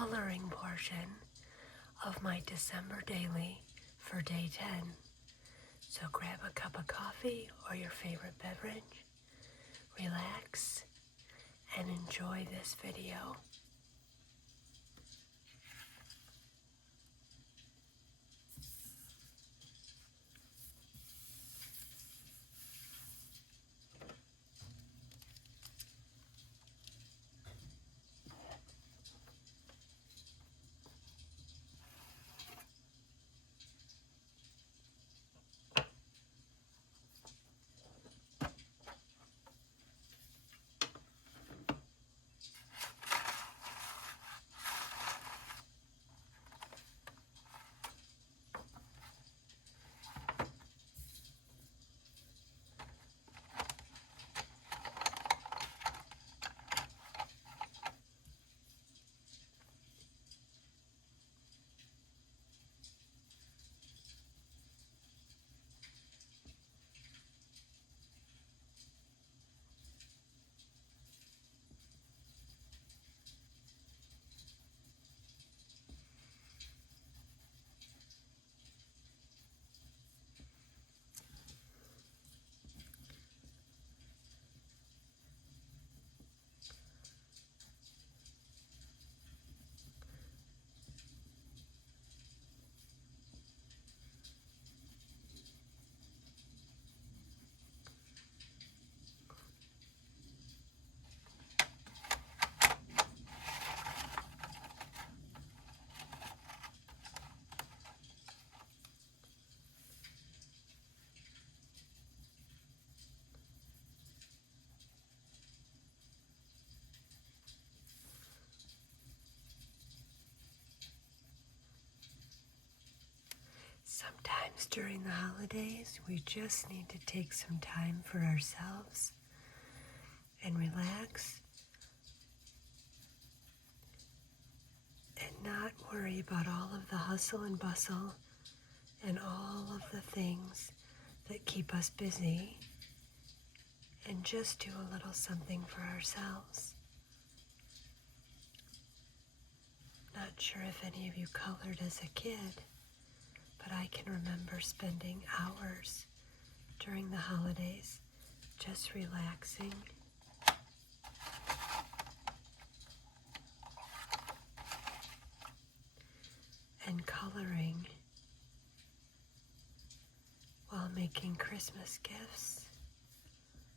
coloring portion of my December daily for day 10. So grab a cup of coffee or your favorite beverage, relax, and enjoy this video. Sometimes during the holidays, we just need to take some time for ourselves and relax and not worry about all of the hustle and bustle and all of the things that keep us busy, and just do a little something for ourselves. Not sure if any of you colored as a kid, but I can remember spending hours during the holidays just relaxing and coloring while making Christmas gifts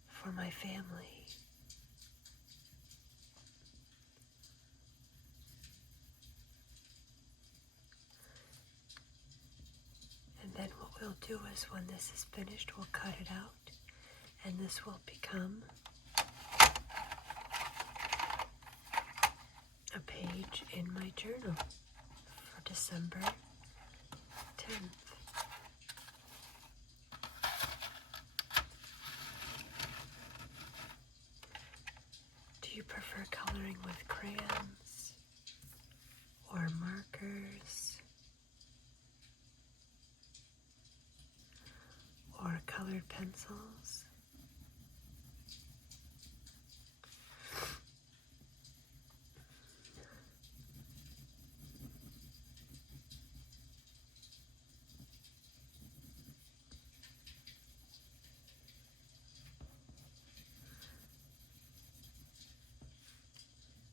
for my family. And then what we'll do is when this is finished, we'll cut it out, and this will become a page in my journal for December 10th. Do you prefer coloring with crayons or markers or colored pencils?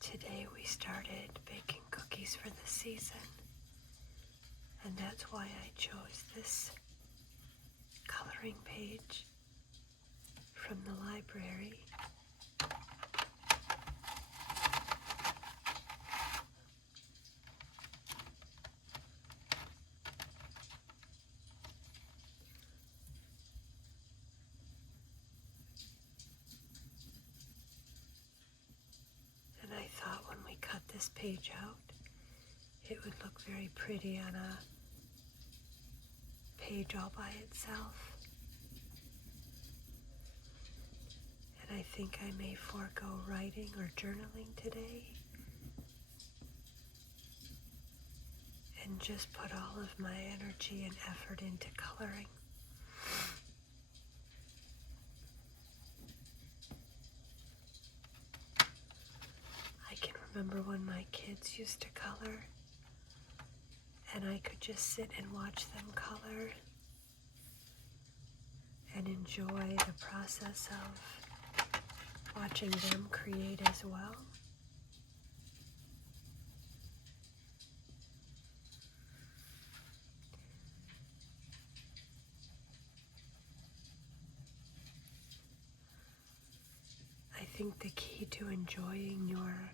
Today we started baking cookies for the season, and that's why I chose this coloring page from the library. And I thought when we cut this page out, it would look very pretty on a page all by itself. And I think I may forego writing or journaling today and just put all of my energy and effort into coloring. I can remember when my my kids used to color, and I could just sit and watch them color and enjoy the process of watching them create as well. I think the key to enjoying your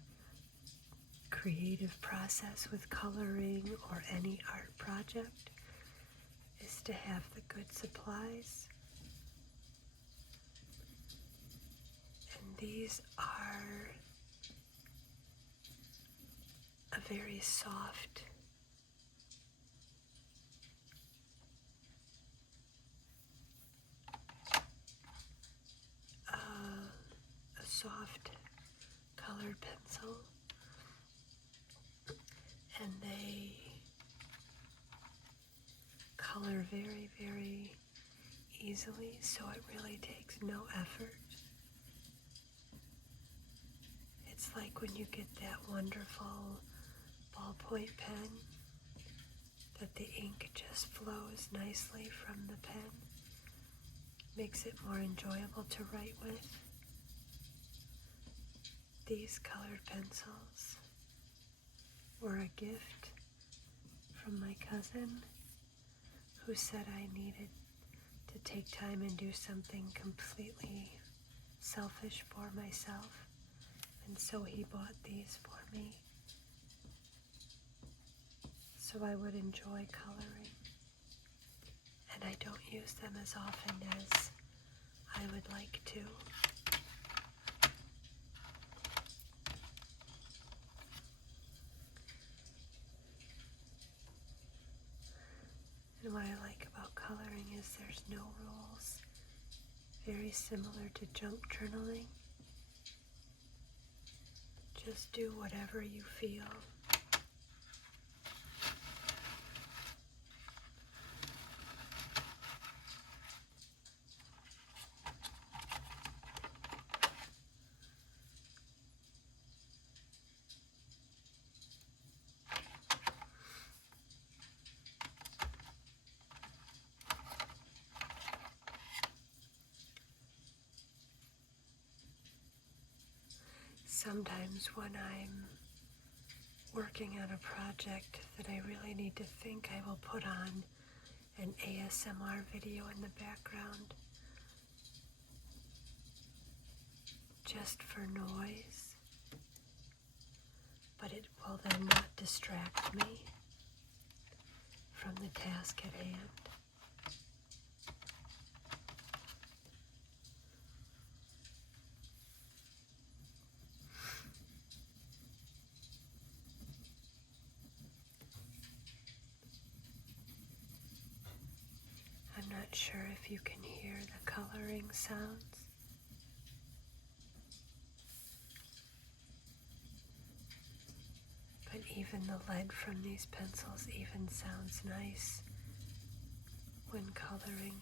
creative process with coloring or any art project is to have the good supplies. And these are a very soft colored pencil, and they color very, very easily, so it really takes no effort. It's like when you get that wonderful ballpoint pen that the ink just flows nicely from the pen, makes it more enjoyable to write with. These colored pencils were a gift from my cousin, who said I needed to take time and do something completely selfish for myself, and so he bought these for me so I would enjoy coloring. And I don't use them as often as I would like to. And what I like about coloring is there's no rules. Very similar to junk journaling. Just do whatever you feel. Sometimes when I'm working on a project that I really need to think, I will put on an ASMR video in the background just for noise, but it will then not distract me from the task at hand. I'm not sure if you can hear the coloring sounds. But even the lead from these pencils even sounds nice when coloring.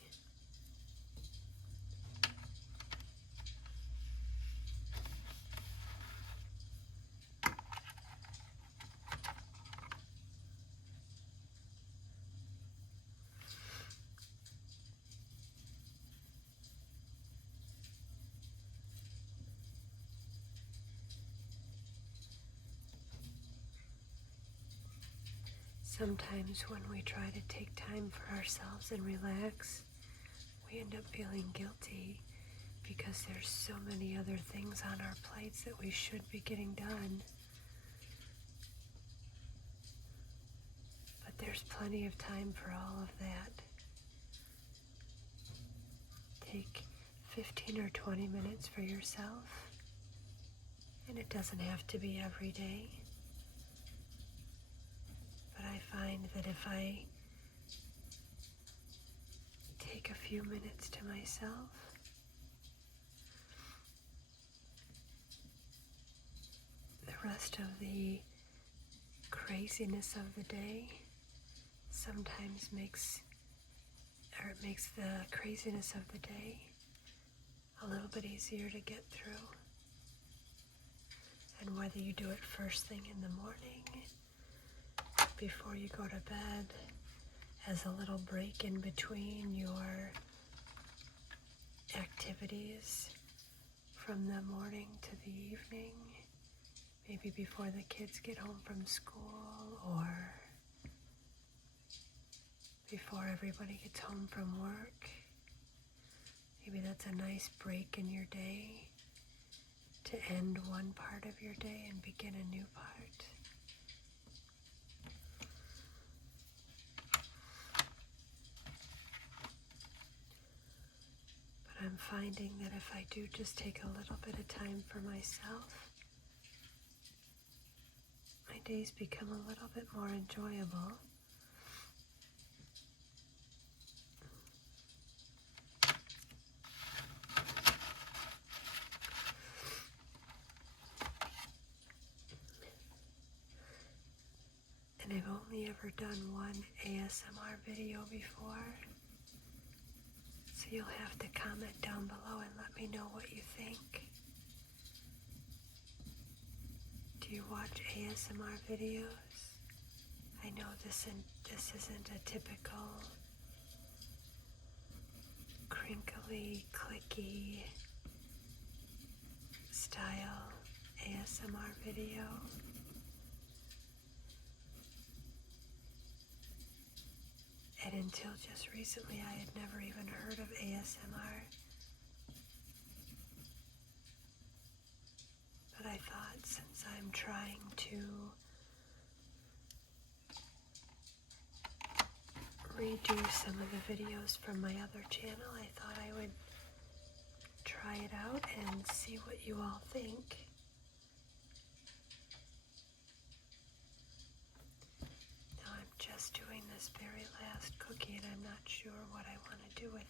Sometimes when we try to take time for ourselves and relax, we end up feeling guilty because there's so many other things on our plates that we should be getting done. But there's plenty of time for all of that. Take 15 or 20 minutes for yourself, and it doesn't have to be every day. But I find that if I take a few minutes to myself, the rest of the craziness of the day sometimes makes the craziness of the day a little bit easier to get through. And whether you do it first thing in the morning, before you go to bed, as a little break in between your activities from the morning to the evening, maybe before the kids get home from school or before everybody gets home from work. Maybe that's a nice break in your day to end one part of your day and begin a new part. But I'm finding that if I do just take a little bit of time for myself, my days become a little bit more enjoyable. And I've only ever done one ASMR video before, so you'll have to comment down below and let me know what you think. Do you watch ASMR videos? I know this isn't a typical crinkly, clicky style ASMR video. And until just recently, I had never even heard of ASMR. But I thought, since I'm trying to redo some of the videos from my other channel, I thought I would try it out and see what you all think. Now I'm just doing this very last cookie and I'm not sure what I want to do with it.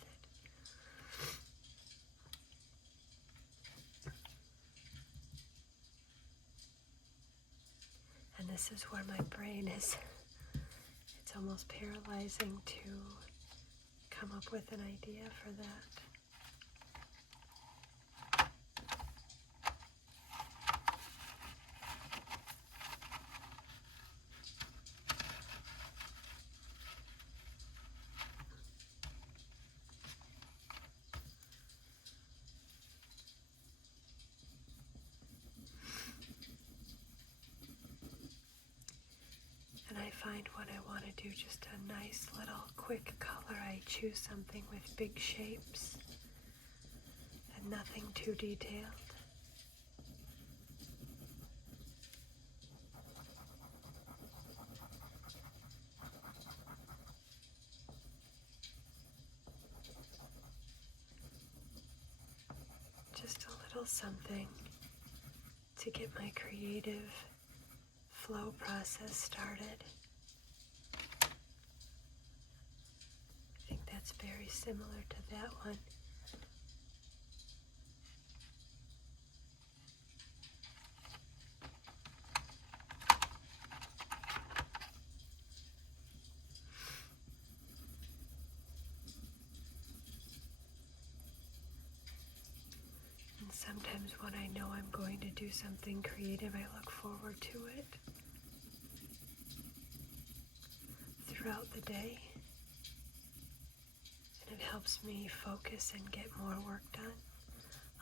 And this is where my brain is. It's almost paralyzing to come up with an idea for that. And I find when I want to do just a nice little quick color, I choose something with big shapes and nothing too detailed. Just a little something to get my creative flow process started. I think that's very similar to that one. And sometimes when I know I'm going to do something creative, I look forward to it throughout the day. And it helps me focus and get more work done.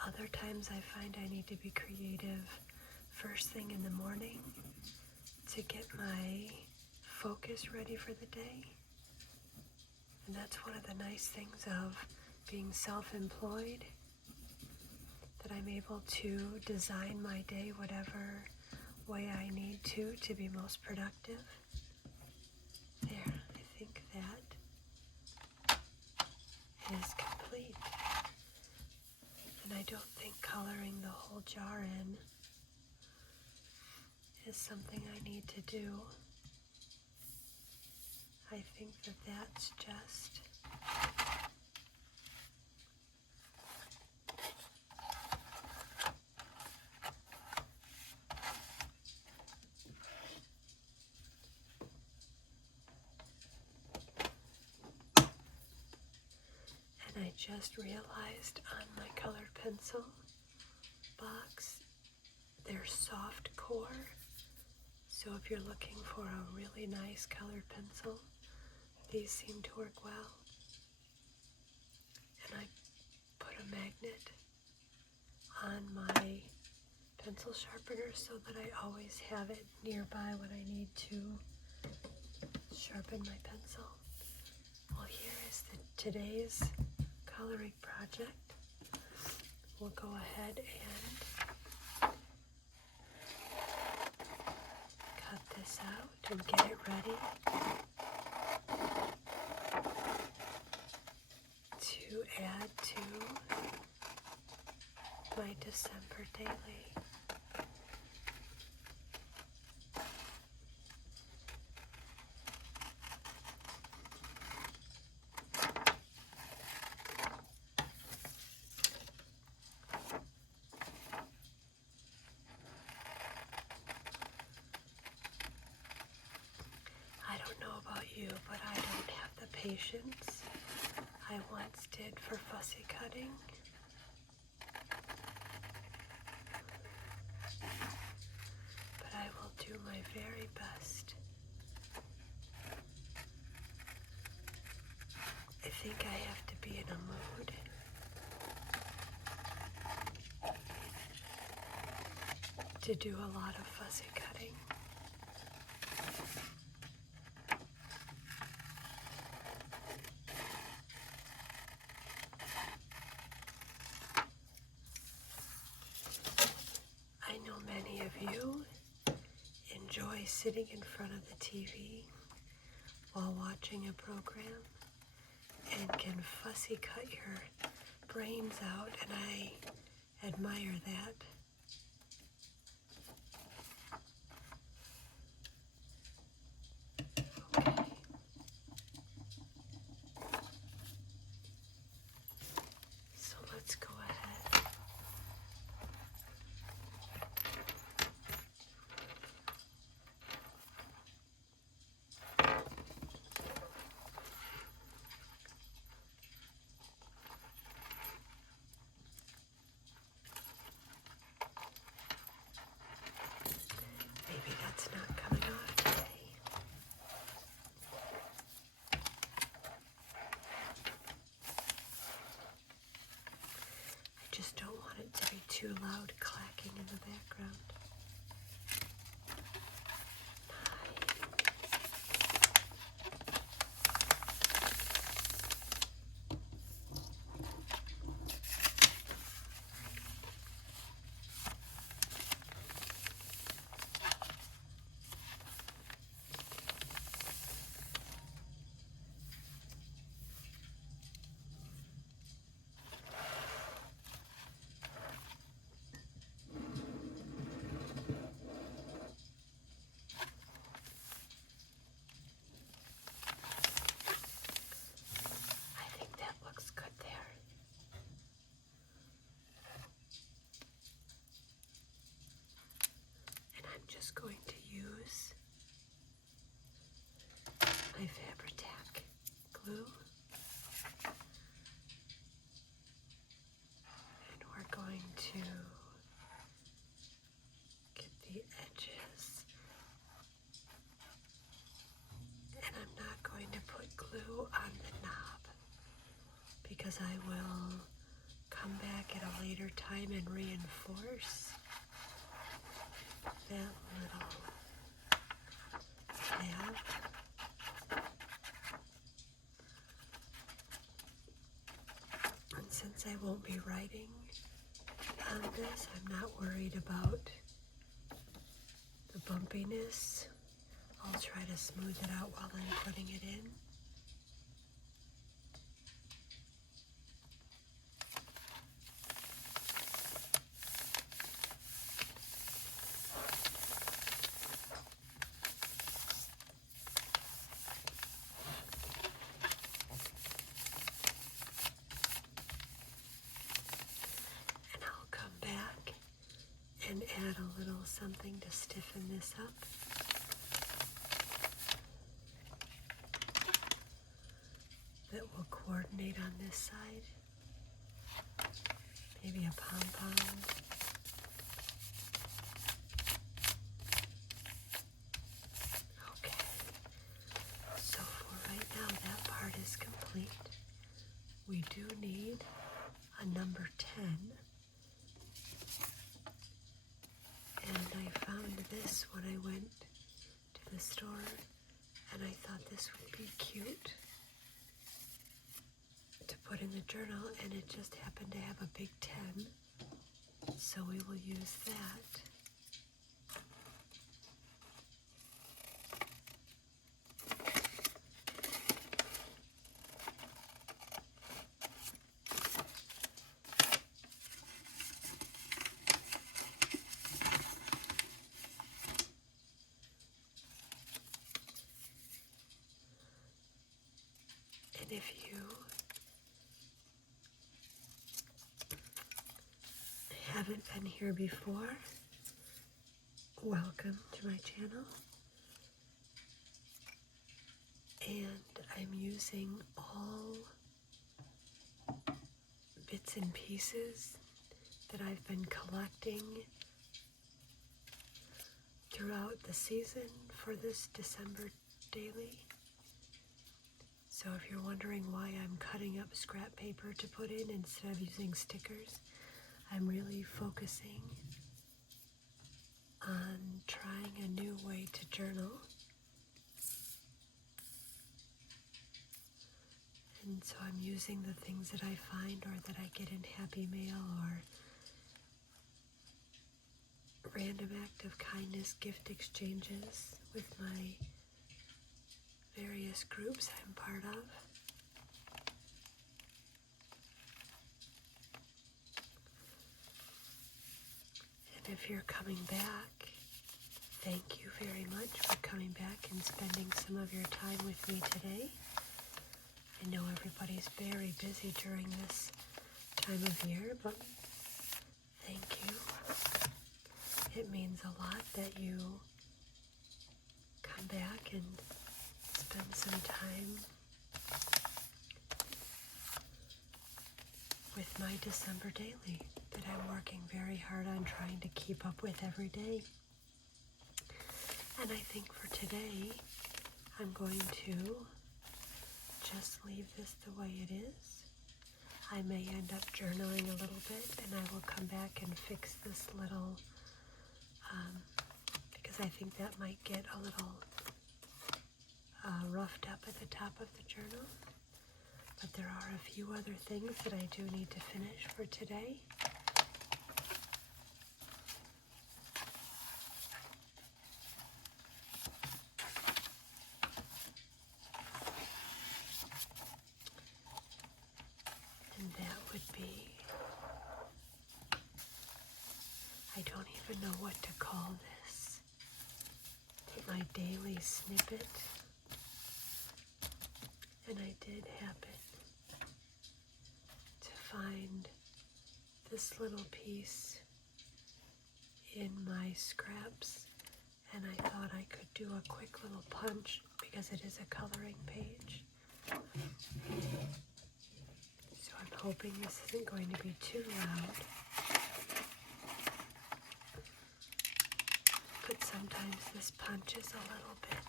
Other times I find I need to be creative first thing in the morning to get my focus ready for the day. And that's one of the nice things of being self-employed, that I'm able to design my day whatever way I need to be most productive. There, I think that is complete. And I don't think coloring the whole jar in is something I need to do. I think that that's just and I just realized on my colored pencil box They're soft core, so if you're looking for a really nice colored pencil, these seem to work well. And I put a magnet on my pencil sharpener so that I always have it nearby when I need to sharpen my pencil. Well, here is today's coloring project. We'll go ahead and cut this out and get it ready to add to my December daily. I don't know about you, but I don't have the patience I once did for fussy cutting. But I will do my very best. I think I have to be in a mood to do a lot of fussy cutting. I know many of you enjoy sitting in front of the TV while watching a program and can fussy cut your brains out, and I admire that. Okay. So let's go ahead. Maybe that's not coming off today. I just don't want it to be too loud clacking in the background. I think that looks good there. And I'm just going to use my Fabri-Tac glue. And we're going to get the edges. And I'm not going to put glue on the knob because I will come back at a later time and reinforce that little tab. And since I won't be writing on this, I'm not worried about the bumpiness. I'll try to smooth it out while I'm putting it in. And I'll come back and add a little something to stiffen this up. That will coordinate on this side. Maybe a pom-pom. we do need a number 10. And I found this when I went to the store, and I thought this would be cute to put in the journal, and it just happened to have a big 10, so we will use that. And if you haven't been here before, welcome to my channel. And I'm using all bits and pieces that I've been collecting throughout the season for this December daily. So if you're wondering why I'm cutting up scrap paper to put in instead of using stickers, I'm really focusing on trying a new way to journal. And so I'm using the things that I find or that I get in Happy Mail or random act of kindness gift exchanges with my various groups I'm part of. And if you're coming back, thank you very much for coming back and spending some of your time with me today. I know everybody's very busy during this time of year, but thank you. It means a lot that you come back and spend some time with my December daily that I'm working very hard on trying to keep up with every day. And I think for today, I'm going to just leave this the way it is. I may end up journaling a little bit, and I will come back and fix this little, because I think that might get a little roughed up at the top of the journal. But there are a few other things that I do need to finish for today. And that would be, I don't even know what to call this, my daily snippet. And I did happen to find this little piece in my scraps, and I thought I could do a quick little punch because it is a coloring page. So I'm hoping this isn't going to be too loud. But sometimes this punch is a little bit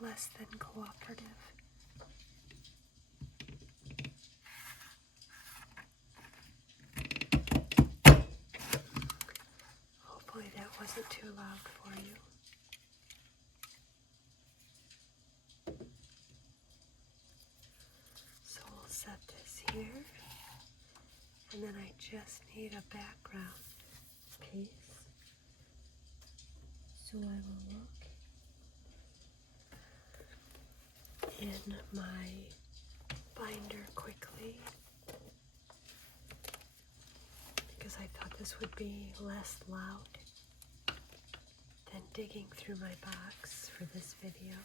less than cooperative. Hopefully that wasn't too loud for you. So we'll set this here, and then I just need a background piece. So I will look in my binder quickly, because I thought this would be less loud than digging through my box for this video.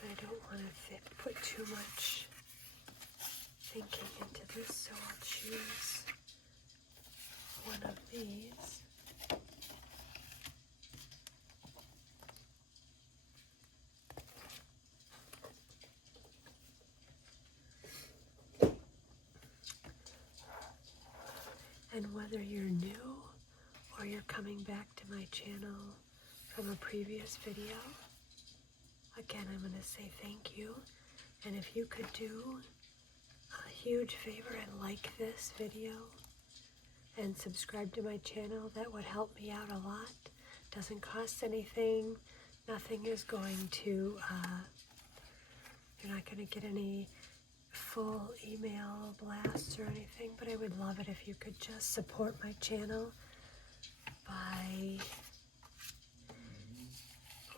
And I don't want to put too much thinking into this, so I'll choose one of these. And whether whether you're new or you're coming back to my channel from a previous video, again, I'm going to say thank you. And if you could do a huge favor and like this video and subscribe to my channel, that would help me out a lot. Doesn't cost anything. Nothing is going to, you're not going to get any full email blasts or anything, but I would love it if you could just support my channel by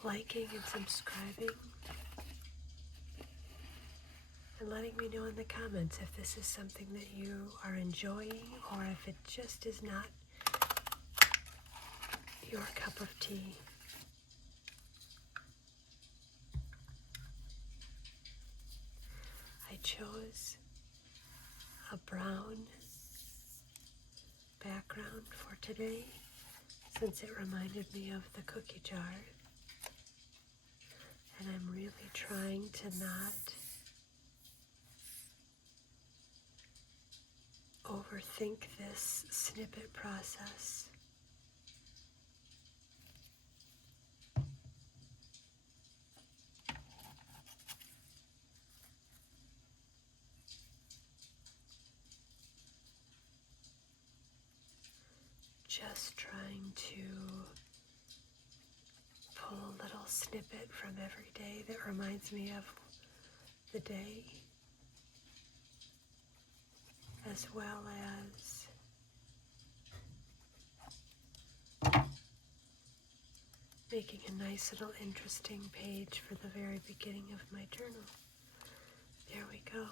liking and subscribing and letting me know in the comments if this is something that you are enjoying or if it just is not your cup of tea. I chose a brown background for today since it reminded me of the cookie jar, and I'm really trying to not overthink this snippet process. Just trying to pull a little snippet from every day that reminds me of the day, as well as making a nice little interesting page for the very beginning of my journal. There we go.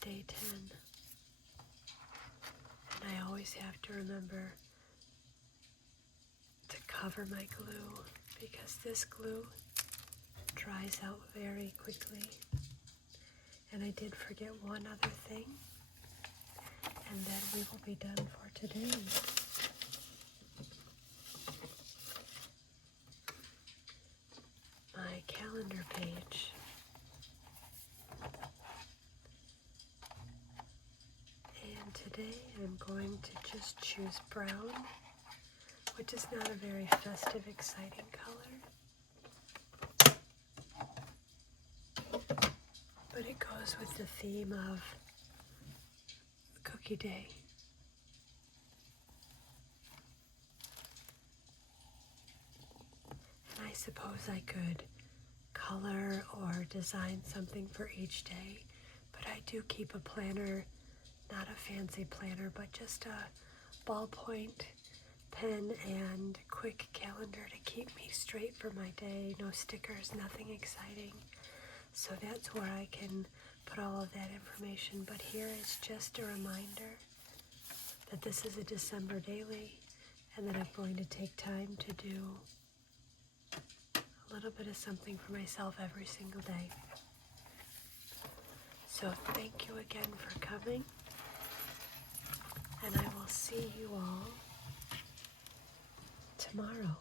Day 10. And I always have to remember to cover my glue because this glue dries out very quickly. And I did forget one other thing, and then we will be done for today. My calendar page. And today I'm going to just choose brown, which is not a very festive, exciting color, but it goes with the theme of Cookie Day. And I suppose I could color or design something for each day, but I do keep a planner, not a fancy planner, but just a ballpoint pen and quick calendar to keep me straight for my day. No stickers, nothing exciting. So that's where I can put all of that information. But here is just a reminder that this is a December daily and that I'm going to take time to do a little bit of something for myself every single day. So thank you again for coming, and I will see you all tomorrow.